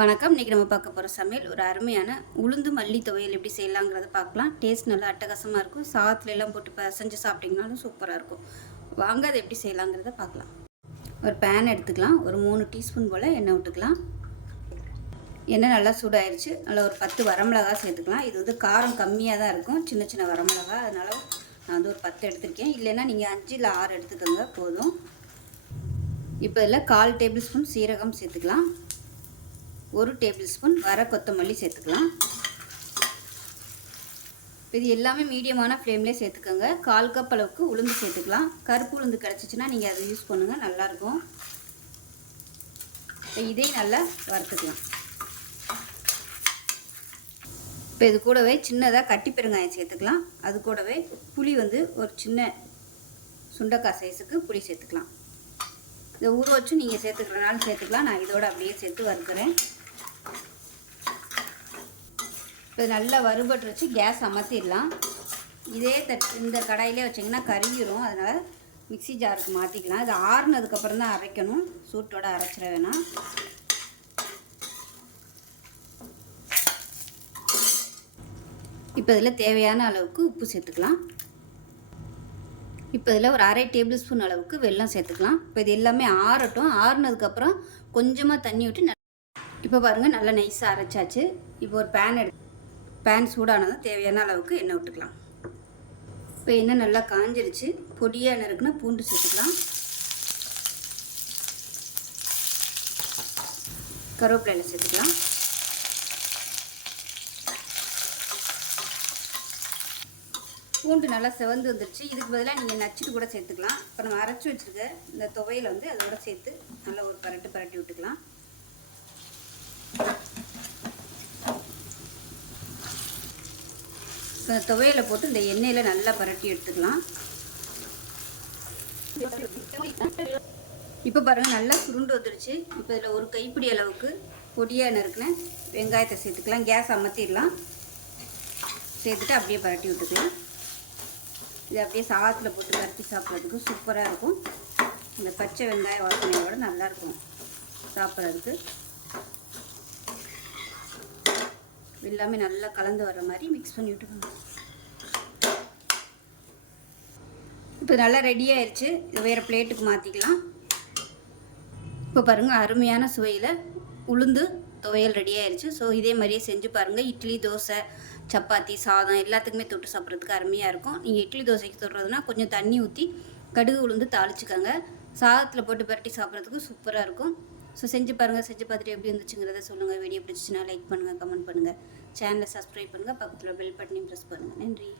வணக்கம். இன்றைக்கி நம்ம பார்க்க போகிற சமையல் ஒரு அருமையான உளுந்து மல்லி துவையல் எப்படி செய்யலாங்கிறத பார்க்கலாம். டேஸ்ட் நல்லா அட்டகாசமாக இருக்கும். சாதத்துல எல்லாம் போட்டு செஞ்சு சாப்பிட்டிங்கனாலும் சூப்பராக இருக்கும். வாங்க அதை எப்படி செய்யலாங்கிறத பார்க்கலாம். ஒரு பேன் எடுத்துக்கலாம். ஒரு 3 டீஸ்பூன் போல் எண்ணெய் விட்டுக்கலாம். எண்ணெய் நல்லா சூடாயிருச்சு. நல்லா ஒரு 10 வரமிளகா சேர்த்துக்கலாம். இது வந்து காரம் கம்மியாக தான் இருக்கும், சின்ன சின்ன வரமிளகா. அதனால் நான் வந்து ஒரு 10 எடுத்திருக்கேன். இல்லைன்னா நீங்கள் 5 இல்லை 6 எடுத்துக்கோங்க போதும். இப்போ இதில் 1/4 டேபிள் ஸ்பூன் சீரகம் சேர்த்துக்கலாம். 1 டேபிள் ஸ்பூன் வர கொத்தமல்லி சேர்த்துக்கலாம். இது எல்லாமே மீடியமான ஃப்ளேம்லேயே சேர்த்துக்கோங்க. 1/4 கப் அளவுக்கு உளுந்து சேர்த்துக்கலாம். கருப்பு உளுந்து கிடச்சிச்சின்னா நீங்கள் அதை யூஸ் பண்ணுங்கள், நல்லாயிருக்கும். இப்போ இதையும் நல்லா வறுத்துக்கலாம். இப்போ இது கூடவே சின்னதாக கட்டி பெருங்காயம் சேர்த்துக்கலாம். அது கூடவே புளி வந்து ஒரு சின்ன சுண்டைக்காய் சைஸுக்கு புளி சேர்த்துக்கலாம். இதை ஊற வச்சு நீங்கள் சேர்த்துக்கிறனாலும் சேர்த்துக்கலாம். நான் இதோட அப்படியே சேர்த்து வறுக்கிறேன். இப்போ நல்லா வறுபட்டு வச்சு கேஸ் அமர்த்திடலாம். இதே இந்த கடாயிலே வச்சிங்கன்னா கருகிரும். அதனால் மிக்சி ஜாருக்கு மாற்றிக்கலாம். இது ஆறுனதுக்கப்புறம் தான் அரைக்கணும், சூட்டோட அரைச்சிட வேணாம். இப்போ இதில் தேவையான அளவுக்கு உப்பு சேர்த்துக்கலாம். இப்போ இதில் ஒரு 1/2 டேபிள் ஸ்பூன் அளவுக்கு வெல்லம் சேர்த்துக்கலாம். இப்போ இது எல்லாமே ஆறட்டும். ஆறுனதுக்கப்புறம் கொஞ்சமாக தண்ணி விட்டு இப்போ பாருங்கள் நல்லா நைஸாக அரைச்சாச்சு. இப்போ ஒரு பேன் சூடானதும் தேவையான அளவுக்கு எண்ணெய் விட்டுக்கலாம். இப்போ எண்ணெய் நல்லா காஞ்சிருச்சு. பொடியாக நறுக்குன்னா பூண்டு சேர்த்துக்கலாம். கருவேப்பிலை சேர்த்துக்கலாம். பூண்டு நல்லா செவந்து வந்துருச்சு. இதுக்கு பதிலாக நீங்கள் நச்சுட்டு கூட சேர்த்துக்கலாம். இப்போ நம்ம அரைச்சி வச்சுருக்க இந்த துவையில் வந்து அதோட சேர்த்து நல்லா ஒரு பரட்டி விட்டுக்கலாம். இப்போ இந்த துவையில் போட்டு இந்த எண்ணெயில் நல்லா பரட்டி எடுத்துக்கலாம். இப்போ பாருங்கள் நல்லா சுருண்டு வந்துடுச்சு. இப்போ இதில் ஒரு கைப்பிடி அளவுக்கு பொடியாக நறுக்குன வெங்காயத்தை சேர்த்துக்கலாம். கேஸ் அமர்த்திடலாம். சேர்த்துட்டு அப்படியே பரட்டி விட்டுக்கலாம். இது அப்படியே சாதத்தில் போட்டு பரட்டி சாப்பிட்றதுக்கு சூப்பராக இருக்கும். இந்த பச்சை வெங்காய வாசனையோட நல்லாயிருக்கும் சாப்பிட்றதுக்கு. எல்லாமே நல்லா கலந்து வர மாதிரி மிக்ஸ் பண்ணி விட்டுக்கோங்க. இப்போ நல்லா ரெடி ஆயிடுச்சு. இது வேறு பிளேட்டுக்கு மாற்றிக்கலாம். இப்போ பாருங்கள் அருமையான சுவையில் உளுந்து துவையல் ரெடி ஆயிடுச்சு. ஸோ இதே மாதிரியே செஞ்சு பாருங்கள். இட்லி, தோசை, சப்பாத்தி, சாதம் எல்லாத்துக்குமே தொட்டு சாப்பிட்றதுக்கு அருமையாக இருக்கும். நீங்கள் இட்லி தோசைக்கு தொடுறதுனா கொஞ்சம் தண்ணி ஊற்றி கடுகு உளுந்து தாளிச்சுக்கோங்க. சாதத்தில் போட்டு பரட்டி சாப்பிட்றதுக்கு சூப்பராக இருக்கும். ஸோ செஞ்சு பாருங்கள். செஞ்சு பார்த்துட்டு எப்படி இருந்துச்சுங்கிறத சொல்லுங்கள். வீடியோ பிடிச்சிச்சின்னா லைக் பண்ணுங்கள், கமெண்ட் பண்ணுங்கள், சேனலை சப்ஸ்கிரைப் பண்ணுங்கள், பக்கத்தில் பெல் பட்டனையும் ப்ரெஸ் பண்ணுங்கள். நன்றி.